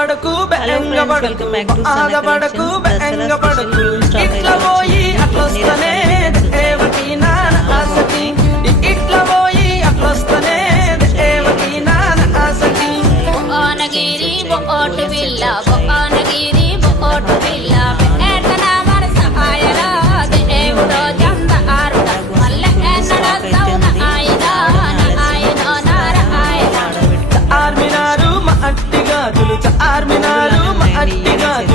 ఆగబడకు బెంగబడకు ఆగబడకు బెంగబడకు ఇట్లా పోయి అట్లొస్తనే దేవకి నాన్న ఆసకి ఇట్లా పోయి అట్లొస్తనే దేవకి నాన్న ఆసకి బొనగిరి బొట్టు బిల్ల బొనగిరి బొట్టు బిల్ల ఎట్టన మన సహాయరా దేవుడో చంద ఆరుడ మల్ల ఎన్నడతౌన ఆయనా ఆయనో నారాయణ చార్మినారు మా అట్టి గాజులు చార్మినారు మా అట్టి గాజులు